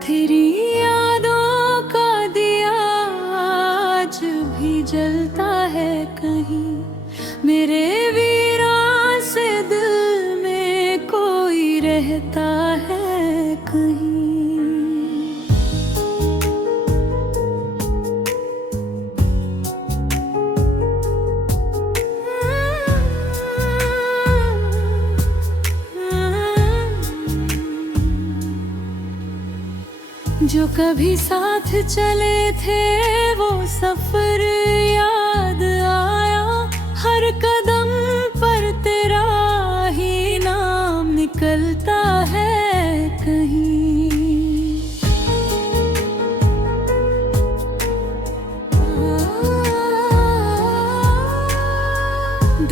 तेरी यादों का दिया आज भी जलता है कहीं, मेरे वीरान से दिल में कोई रहता है कहीं। जो कभी साथ चले थे वो सफर याद आया, हर कदम पर तेरा ही नाम निकलता है कहीं।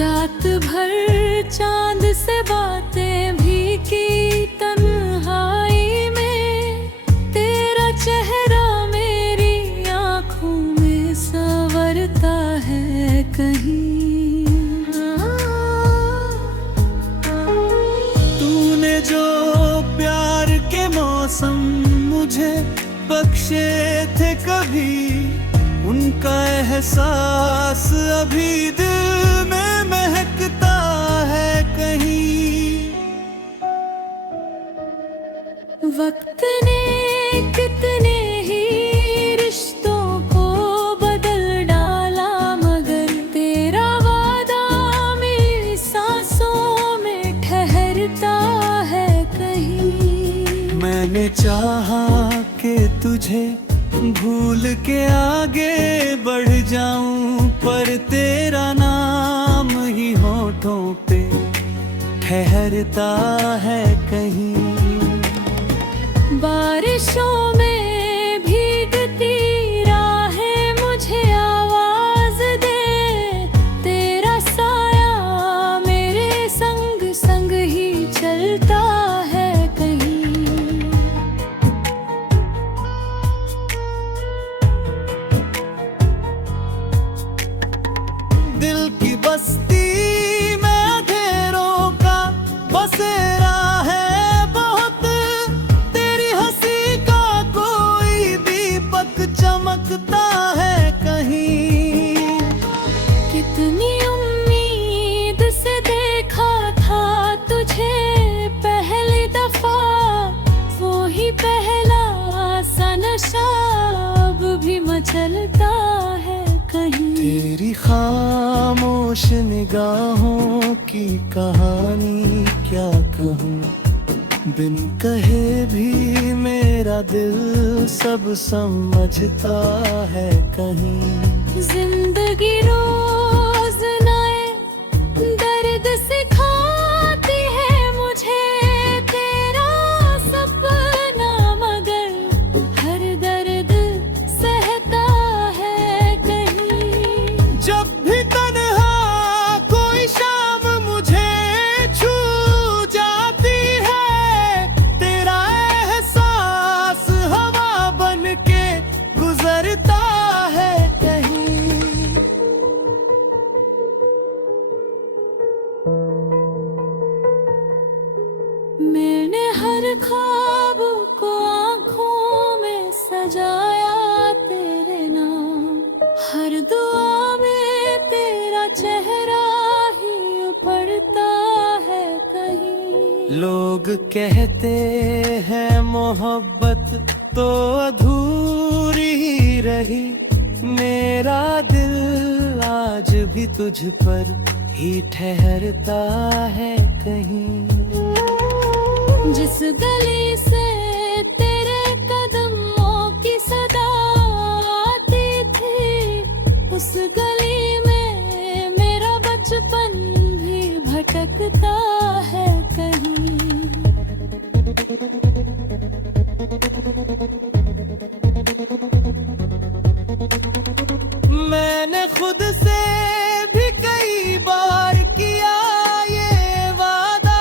रात भर चांद से बातें भी की तन्हाई में, तेरा चेहरा मेरी आँखों में संवरता है कहीं। तूने जो प्यार के मौसम मुझे बख्शे थे कभी, उनका एहसास अभी दिल में महकता है कहीं। वक्त ने कितने ही रिश्तों को बदल डाला, मगर तेरा वादा मेरी सांसों में ठहरता है कहीं। मैंने चाहा कि तुझे भूल के आगे बढ़ जाऊं, पर तेरा नाम ही होठों पे ठहरता है कहीं। बारिशों में भीगती राहें मुझे आवाज दे, तेरा साया मेरे संग संग ही चलता है कहीं। दिल की बस्ती में अंधेरों का बसेरा है बहुत, तेरी हंसी का कोई दीपक चमकता है कहीं। कितनी उम्मीद से देखा था तुझे पहली दफा, वो ही पहला सा नशा अब भी मचलता है कहीं। तेरी खामोश निगाहों की कहानी क्या कहूँ, बिन कहे भी मेरा दिल सब समझता है कहीं। जिंदगी रोज नए दर्द सिखाती है मुझे, तेरा सपना मगर हर दर्द सहता है कहीं। जब भी तन्हा कोई शाम मुझे छू जाती है, तेरा एहसास हवा बन के गुजरता है कहीं। मैंने हर ख्वाब को आँखों में सजाया तेरे नाम, हर दुआ में तेरा चेहरा ही उपड़ता है कहीं। लोग कहते हैं मोहब्बत तो अधूरी ही रही, मेरा दिल आज भी तुझ पर ही ठहरता है कहीं। जिस गली से तेरे कदमों की सदा आती थी, उस गली में मेरा बचपन भी भटकता है कहीं। मैंने खुद से भी कई बार किया ये वादा,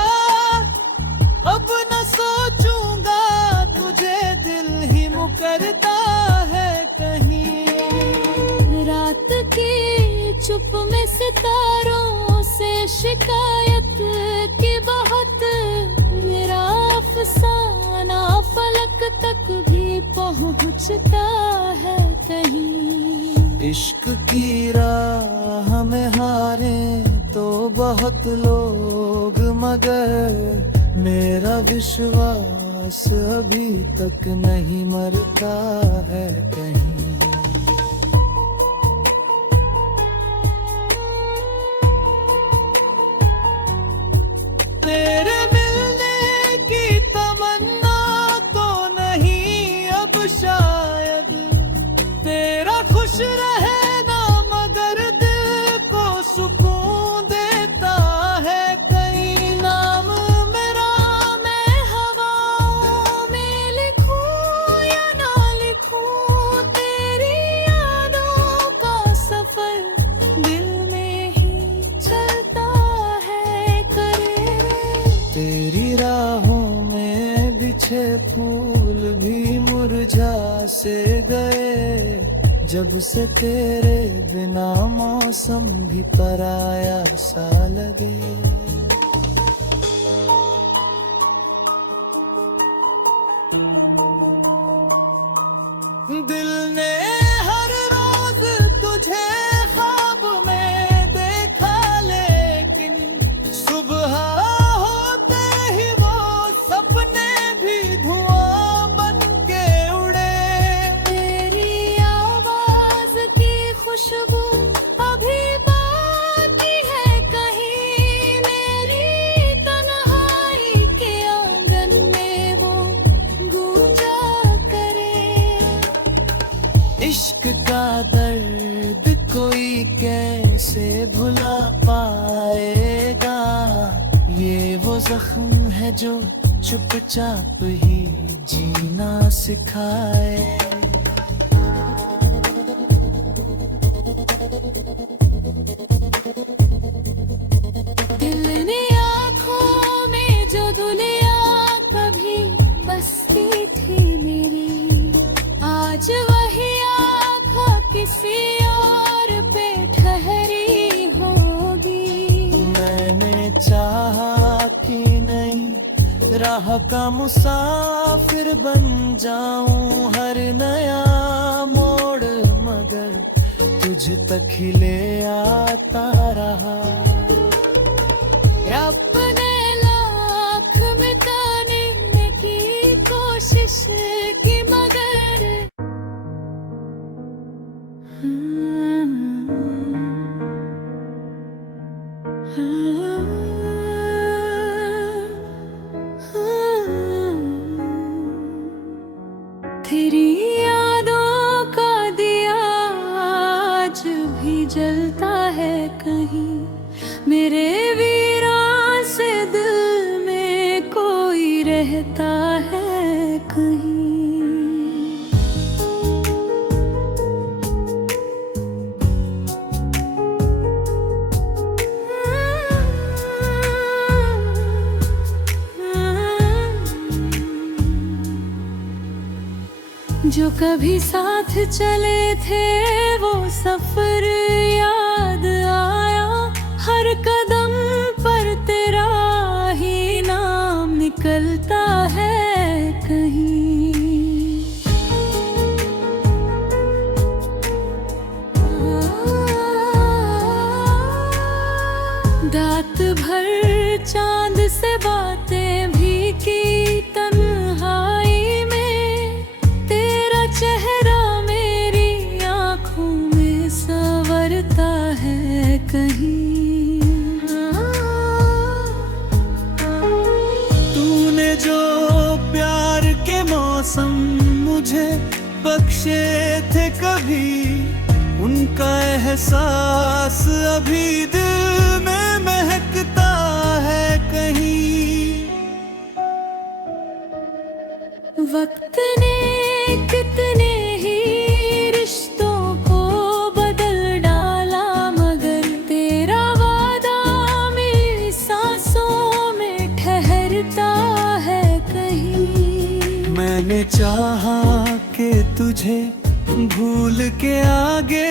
अब न सोचूंगा तुझे, दिल ही मुकरता है कहीं। हूँ घुचता है कहीं। इश्क की राह में हारे तो बहुत लोग, मगर मेरा विश्वास अभी तक नहीं मरता है कहीं। तेरे मिलने की तमन्ना तो नहीं अब शायद, तेरा खुश रहना मगर दिल को सुकून देता है कहीं। नाम मेरा मैं हवाओं में लिखूं या ना लिखूं, तेरी यादों का सफर दिल में ही चलता है करे। तेरी राहों में बिछे फूल भी मुरझा से गए, जब से तेरे बिना मौसम भी पराया सा लगे। दिल ने हर रोज तुझे ख्वाब में देखा, लेकिन सुबह होते ही वो सपने भी धुआं बन के उड़े। तेरी आवाज की खुशबू अभी बाकी है कहीं, मेरी तन्हाई के आंगन में वो गूंजा करे। इश्क का दर्द कोई कैसे भुला पाएगा, ये वो जख्म है जो चुपचाप ही जीना सिखाए। दिल ने आँखों में जो दुनिया कभी बसती थी मेरी, आज वही आँख किसी और पे ठहरी होगी। मैंने चाहा कि नहीं राह का मुसाफिर बन जाऊं हर नया मोड़, मगर तुझ तक ही ले आता रहा। अपने लाख मिटाने की कोशिश की मगर तेरी यादों का दिया आज भी जलता है कहीं, मेरे वीरान से दिल में कोई रहता है कहीं। जो कभी साथ चले थे वो सफर याद आया, हर कदम पर तेरा ही नाम निकलता है कहीं। रात भर चांद से बातें भी की तन्हाई में, तेरा चेहरा मेरी आंखों में संवरता है कहीं। तूने जो प्यार के मौसम मुझे बख्शे थे कभी, उनका एहसास अभी दिल में महकता है कहीं। वक्त ने कितने ही रिश्तों को बदल डाला, मगर तेरा वादा मेरी सांसों में ठहरता है कहीं। मैंने चाहा कि तुझे भूल के आगे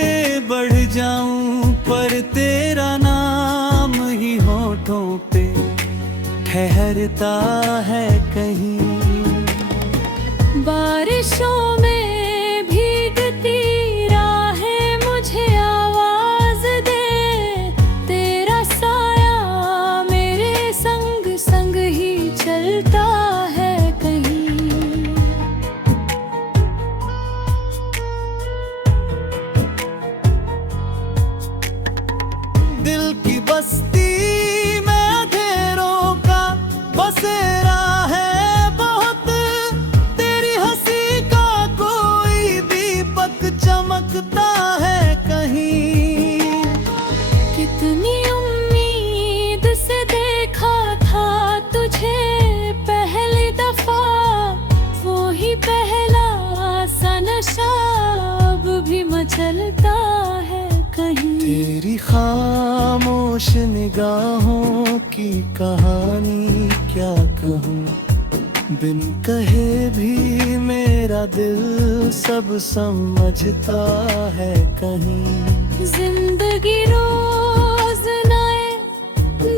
बढ़ जाऊं, पर तेरा नाम ही होठों पे ठहरता है कहीं। बारिशों में नशा अब भी मचलता है कहीं। तेरी खामोश निगाहों की कहानी क्या कहूँ, बिन कहे भी मेरा दिल सब समझता है कहीं। जिंदगी रोज नए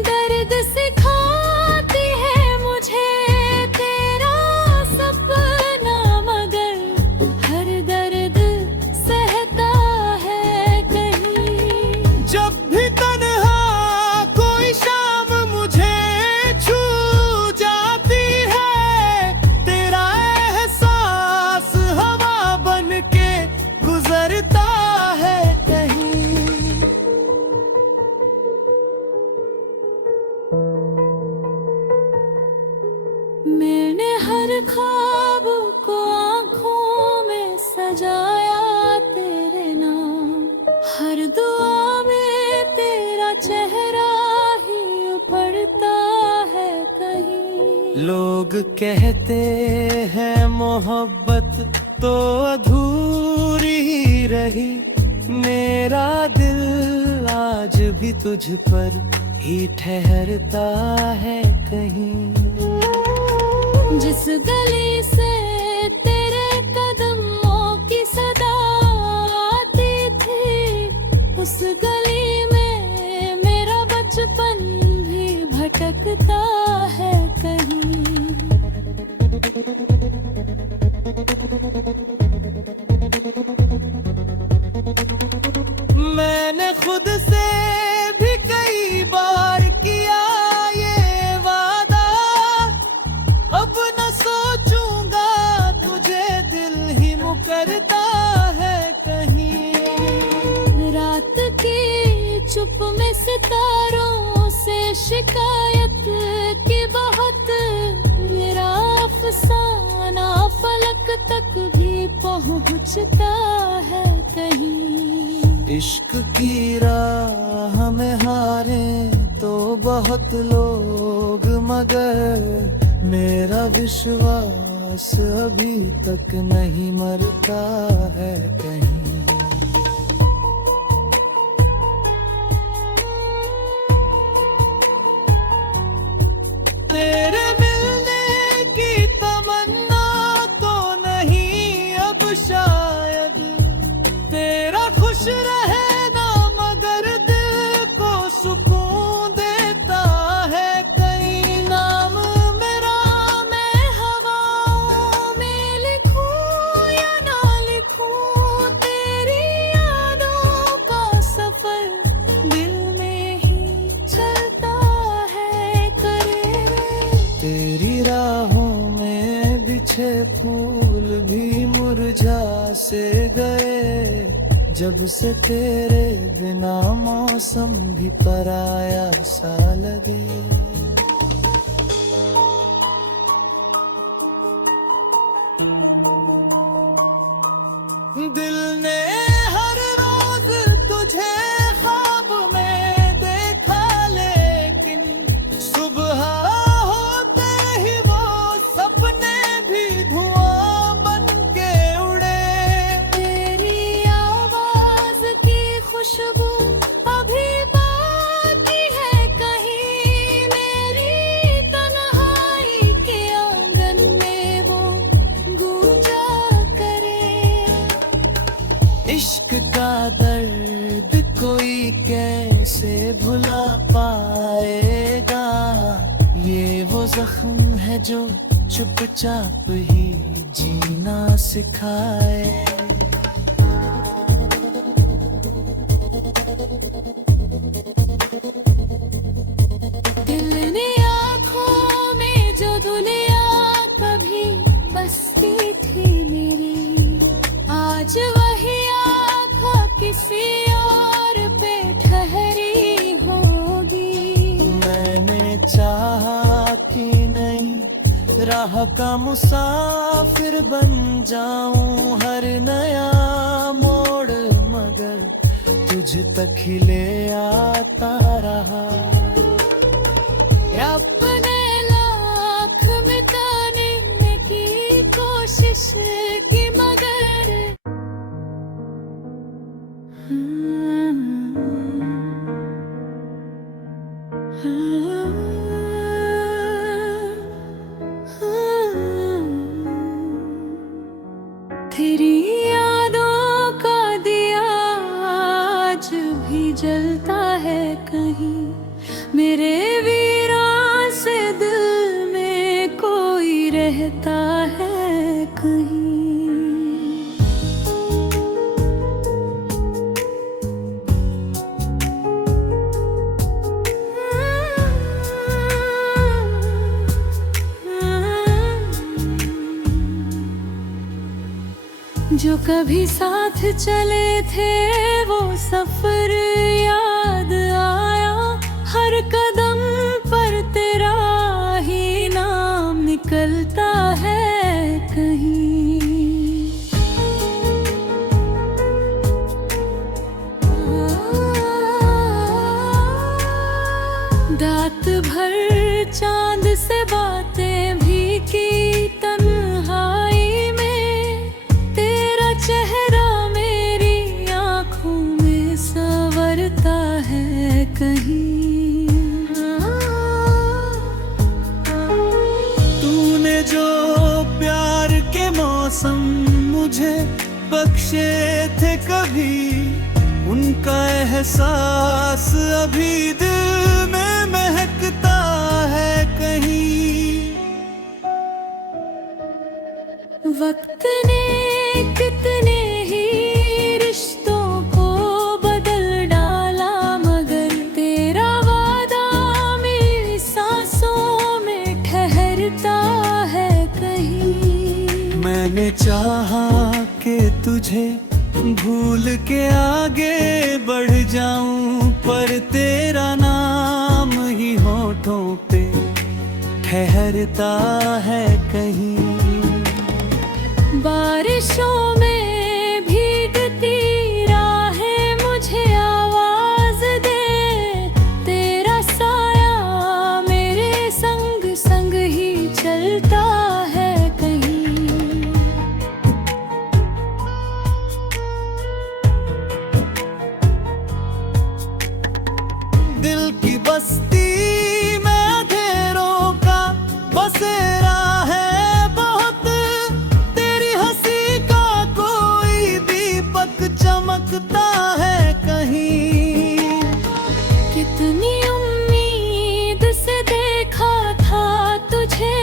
दर्द सिखाती है मुझे, तेरा सपना मगर हर दर्द सहता है कहीं। जब भी तन्हा कोई शाम मुझे छू जाती है, तेरा एहसास हवा बन के गुजरता है कहीं। मैंने हर ख्वाब को आँखों में सजाया तेरे नाम, हर दुआ में तेरा चेहरा ही उभरता है कहीं। लोग कहते हैं मोहब्बत तो अधूरी ही रही, मेरा दिल आज भी तुझ पर ही ठहरता है कहीं। जिस गली से तेरे कदमों की सदा आती थी, उस गली में मेरा बचपन भी भटकता है कहीं। मैंने खुद से भी कई बार किया ये वादा, अब न सोचूंगा तुझे, दिल ही मुकरता है कहीं। रात की चुप में सितारों से शिकायत की बहुत, मेरा अफसाना फलक तक भी पहुंचता है कहीं। इश्क की राह में हारे तो बहुत लोग, मगर मेरा विश्वास अभी तक नहीं मरता है कहीं। तेरे मिलने की तमन्ना तो नहीं अब शायद, तेरा खुश रहना मगर दिल को सुकून देता है कहीं। नाम मेरा मैं हवाओं में लिखूं या ना लिखूं, तेरी यादों का सफर दिल में ही चलता है करे। तेरी राहों में बिछे फूल भी मुरझा से गए, जब से तेरे बिना मौसम भी पराया सा लगे। दिल ने हर रोज तुझे ख्वाब में देखा, लेकिन सुबह होते ही वो सपने भी धुआं बन के उड़े। तेरी आवाज की खुशबू अभी बाकी है कहीं, मेरी तन्हाई के आंगन में वो गूंजा करे। इश्क का दर्द कोई कैसे भुला पाएगा, ये वो जख्म है जो चुपचाप ही जीना सिखाए। दिल ने आँखों में जो दुनिया कभी बसती थी मेरी, आज वही आँख किसी और पे ठहरी होगी। मैंने चाहा कि नहीं राह का मुसाफिर बन जाऊं हर नया मोड़, मगर तुझ तक ही ले आता रहा। अपने लाख मिटाने की कोशिश की, मगर तेरी यादों का दिया आज भी जलता है कहीं, मेरे वीरान से दिल में कोई रहता है कहीं। जो कभी साथ चले थे वो सफर याद आया, हर कदम पर तेरा ही नाम निकलता है कहीं। रात भर चांद से बातें भी की तन्हाई में, तेरा चेहरा मेरी आंखों में संवरता है कहीं। तूने जो प्यार के मौसम मुझे बख्शे थे कभी, उनका एहसास अभी दिल में महकता है कहीं। वक्त ने कितने ही रिश्तों को बदल डाला, मगर तेरा वादा मेरी सांसों में ठहरता है कहीं। मैंने चाहा कि तुझे भूल के आगे बढ़ जाऊं, पर तेरा नाम ही होठों पे ठहरता है कहीं। बारिशों में भीगती राहें मुझे आवाज दे, तेरा साया मेरे संग संग ही चलता है कहीं। दिल की बस्ती में अंधेरों का बसेरा है बहुत, तेरी हंसी का कोई दीपक चमकता है कहीं। कितनी उम्मीद से देखा था तुझे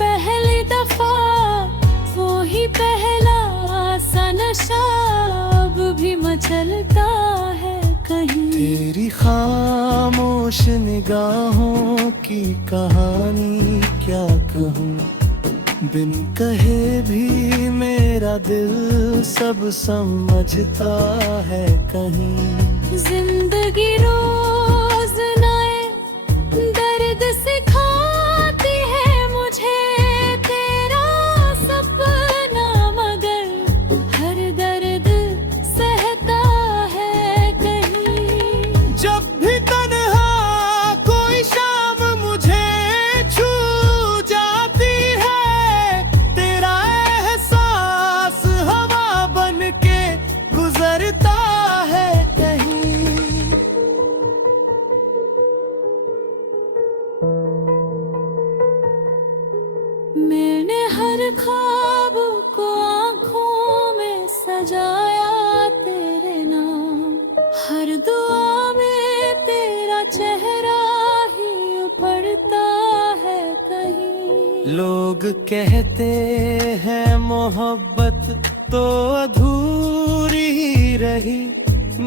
पहली दफा, वो ही पहला सा नशा अब भी मचलता है कहीं। तेरी खामोश निगाहों की कहानी क्या कहूँ, बिन कहे भी मेरा दिल सब समझता है कहीं। जिंदगी रोज नए दर्द सिखाती है मुझे, तेरा सपना मगर हर दर्द सहता है कहीं। जब भी तन्हा कोई शाम मुझे छू जाती है, तेरा एहसास हवा बन के गुजरता है कहीं। मैंने हर ख्वाब को आँखों में सजाया तेरे नाम, हर दुआ में तेरा चेहरा ही उपड़ता है कहीं। लोग कहते हैं मोहब्बत तो अधूरी ही रही,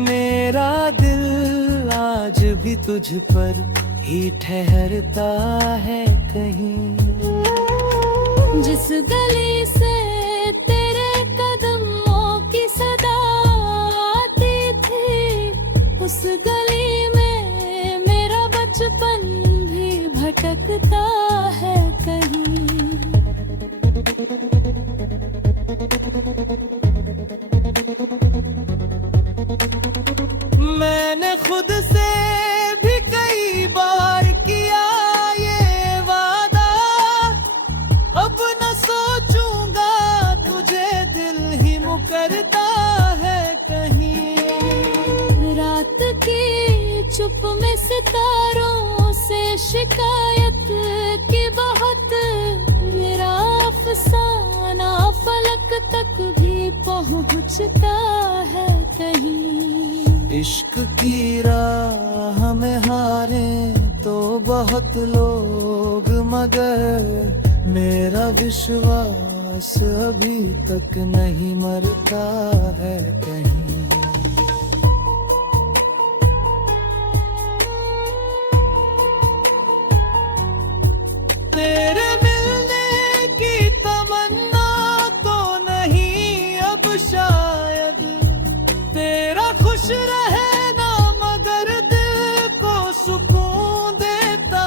मेरा दिल आज भी तुझ पर ही ठहरता है कहीं। जिस गली से तेरे कदमों की सदा आती थी, उस गली में मेरा बचपन भी भटकता है कहीं। मैंने खुद से भी कई बार किया ये वादा, अब न सोचूंगा तुझे, दिल ही मुकरता है कहीं। रात की चुप में सितारों से शिकायत की बहुत, मेरा अफसाना फलक तक भी पहुंचता है कहीं। इश्क की राह में हारे तो बहुत लोग, मगर मेरा विश्वास अभी तक नहीं मरता है कहीं। तेरे मिलने की तमन्ना तो नहीं अब शायद, तेरा खुश रहना मगर दिल को सुकून देता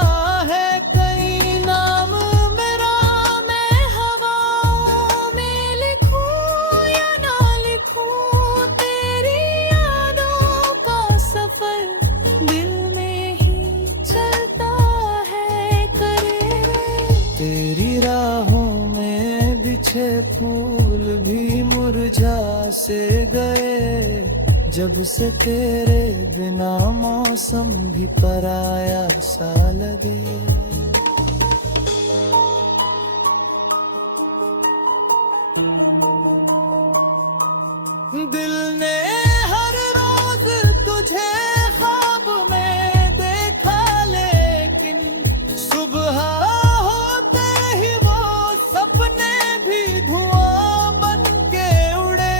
है कहीं। नाम मेरा मैं हवाओं में लिखूं या ना लिखूं, तेरी यादों का सफर दिल में ही चलता है करे। तेरी राहों में बिछे फूल भी मुरझा से गए, जब से तेरे बिना मौसम भी पराया सा लगे। दिल ने हर रोज तुझे ख्वाब में देखा, लेकिन सुबह होते ही वो सपने भी धुआं बन के उड़े।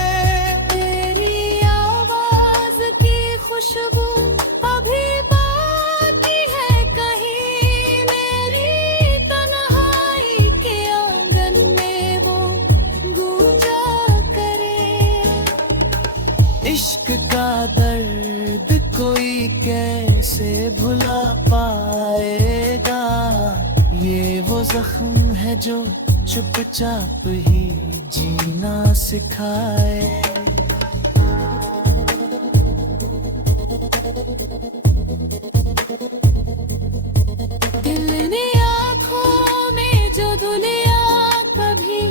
तेरी आवाज की खुशबू अभी बाकी है कहीं, मेरी तन्हाई के आंगन में वो गूंजा करे। इश्क का दर्द कोई कैसे भुला पाएगा, ये वो जख्म है जो चुपचाप ही जीना सिखाए। दिल ने आँखों में जो दुनिया कभी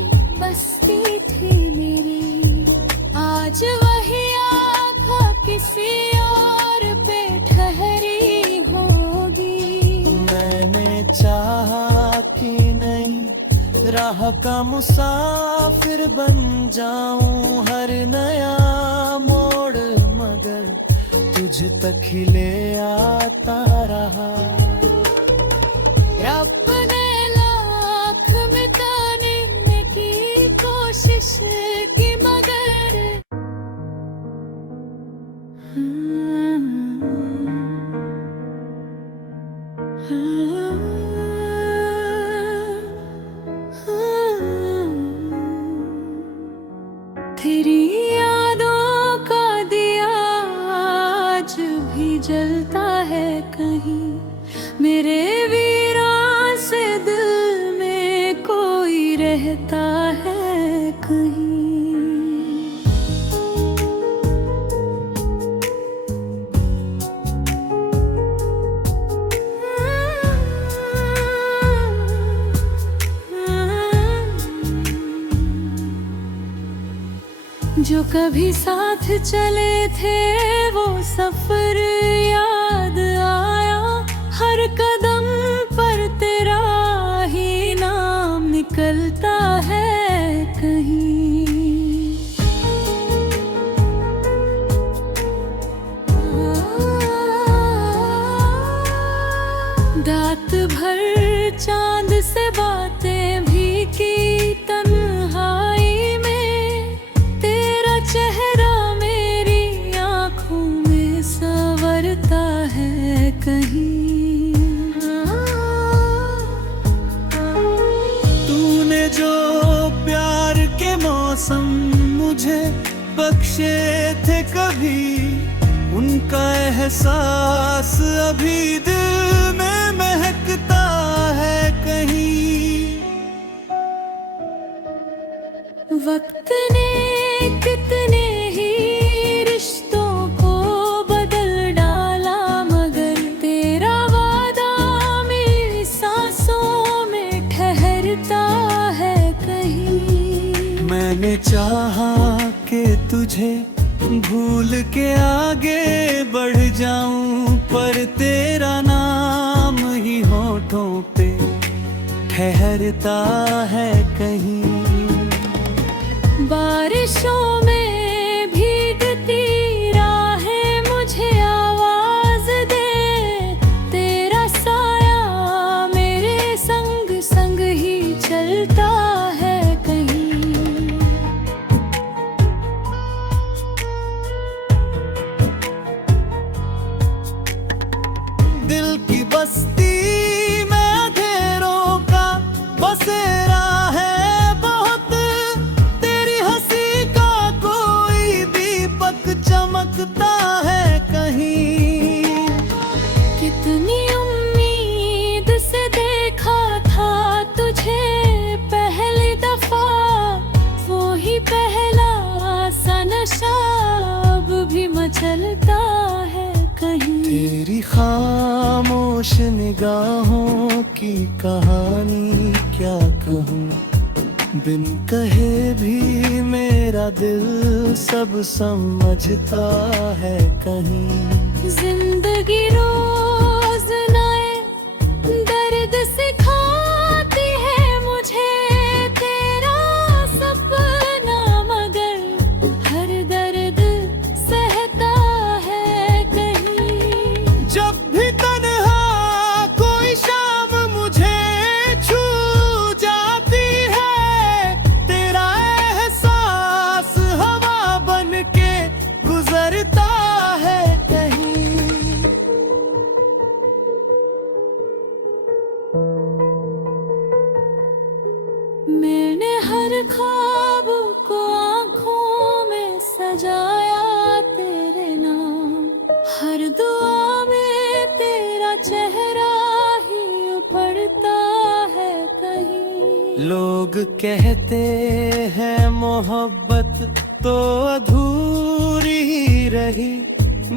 बसती थी मेरी, आज वही आँख किसी और पे ठहरी होगी। मैंने चाहा कि नहीं राह का मुसाफिर बन जाऊं हर नया मोड़, मगर तुझ तक ही ले आता रहा। अपने लाख मिटाने की कोशिश की मगर तेरी यादों का दिया आज भी जलता है कहीं, मेरे वीरान से दिल में कोई रहता है कहीं। जो कभी साथ चले थे वो सफर याद आया, हर कदम पर तेरा ही नाम निकलता है कहीं। रात भर चांद से बातें भी की तन्हाई में, तेरा चेहरा मेरी आंखों में संवरता है कहीं। तूने जो प्यार के मौसम मुझे बख्शे थे कभी, उनका एहसास अभी दिल में महकता है कहीं। वक्त ने कितने ही रिश्तों को बदल डाला, मगर तेरा वादा मेरी सांसों में ठहरता है कहीं। मैंने चाहा कि तुझे भूल के आगे बढ़ जाऊं, पर तेरा नाम ही होठों पे ठहरता है कहीं। बारिशों में भीगती राहें मुझे आवाज दे, तेरा साया मेरे संग संग ही चलता है कहीं। दिल की बस्ती में अंधेरों का बसेरा है बहुत, तेरी हंसी का कोई दीपक चमकता है कहीं। कितनी उम्मीद से देखा था तुझे पहली दफा, वो ही पहला सा नशा अब भी मचलता है कहीं। तेरी खामोश निगाहों की कहानी क्या कहूँ, बिन कहे भी मेरा दिल सब समझता है कहीं। जिंदगी रोज नए दर्द सिखाती है मुझे, तेरा सपना मगर हर दर्द सहता है कहीं। जब भी तन्हा कोई शाम मुझे छू जाती है, तेरा एहसास हवा बन के गुजरता है कहीं। मैंने हर ख्वाब को आँखों में सजाया तेरे नाम, हर दुआ में तेरा चेहरा ही उभरता है कहीं। लोग कहते हैं मोहब्बत तो अधूरी ही रही,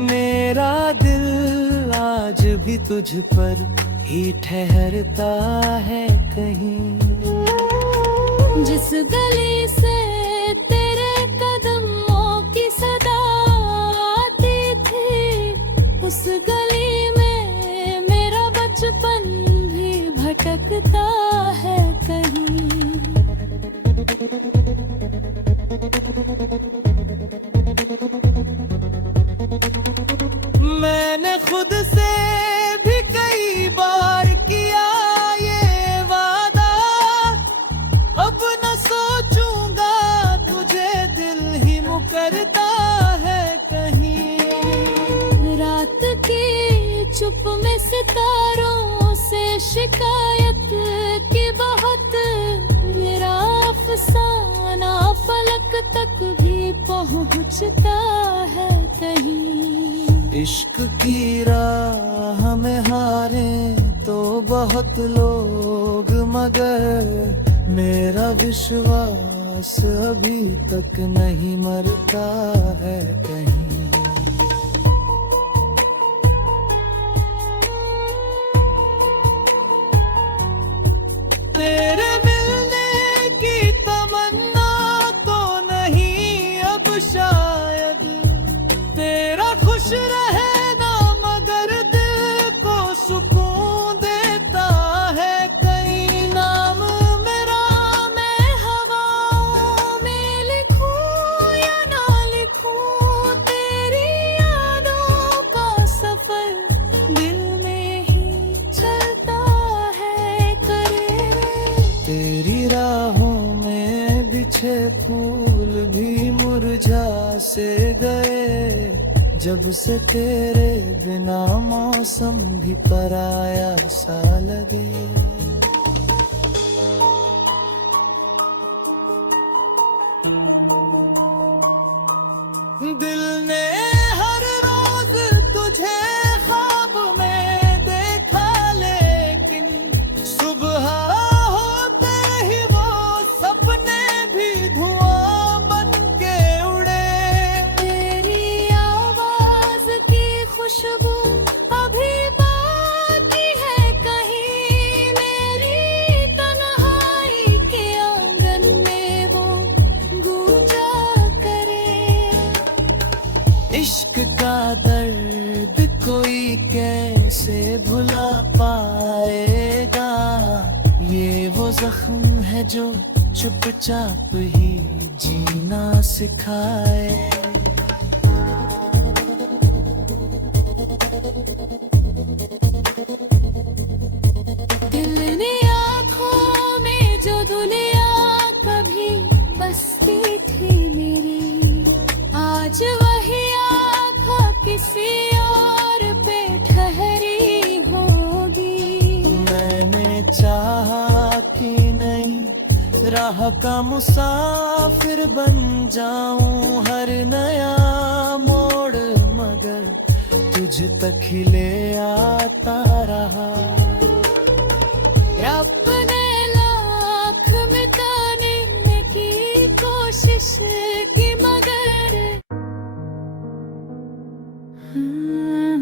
मेरा दिल आज भी तुझ पर ही ठहरता है कहीं। जिस गली से तेरे कदमों की सदा आती थी, उस गली में मेरा बचपन भी भटकता है कहीं। मैंने खुद से भी कई बार किया ये वादा, अब न सोचूंगा तुझे, दिल ही मुकरता है कहीं। रात की चुप में सितारों से शिकायत की बहुत, मेरा अफसाना फलक तक भी पहुंचता है कहीं। इश्क की राह में हारे तो बहुत लोग, मगर मेरा विश्वास अभी तक नहीं मरता है कहीं। तेरे मिलने की तमन्ना तो नहीं अब शायद, तेरा खुश रहना मगर दिल को सुकून देता है कहीं। नाम मेरा मैं हवाओं में लिखूं या ना लिखूं, तेरी यादों का सफर दिल में ही चलता है करे। तेरी राहों में बिछे फूल भी मुरझा से गए, जब से तेरे बिना मौसम भी पराया सा लगे। दिल ने हर रोज तुझे ख्वाब में देखा, लेकिन सुबह होते ही वो सपने भी धुआं बन के उड़े। तेरी आवाज की खुशबू अभी बाकी है कहीं, मेरी तन्हाई के आंगन में वो गूंजा करे। इश्क का दर्द कोई कैसे भुला पाएगा, ये वो जख्म है जो चुपचाप ही जीना सिखाए। दिल ने आँखों में जो दुनिया कभी बसती थी मेरी, आज वही आँख किसी और पे ठहरी होगी। मैंने चाहा कि नहीं राह का मुसाफिर बन जाऊं हर नया मोड़, मगर तुझ तक ही ले आता रहा। अपने लाख मिटाने की कोशिश की मगर हाँ,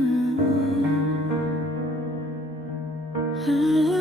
हाँ,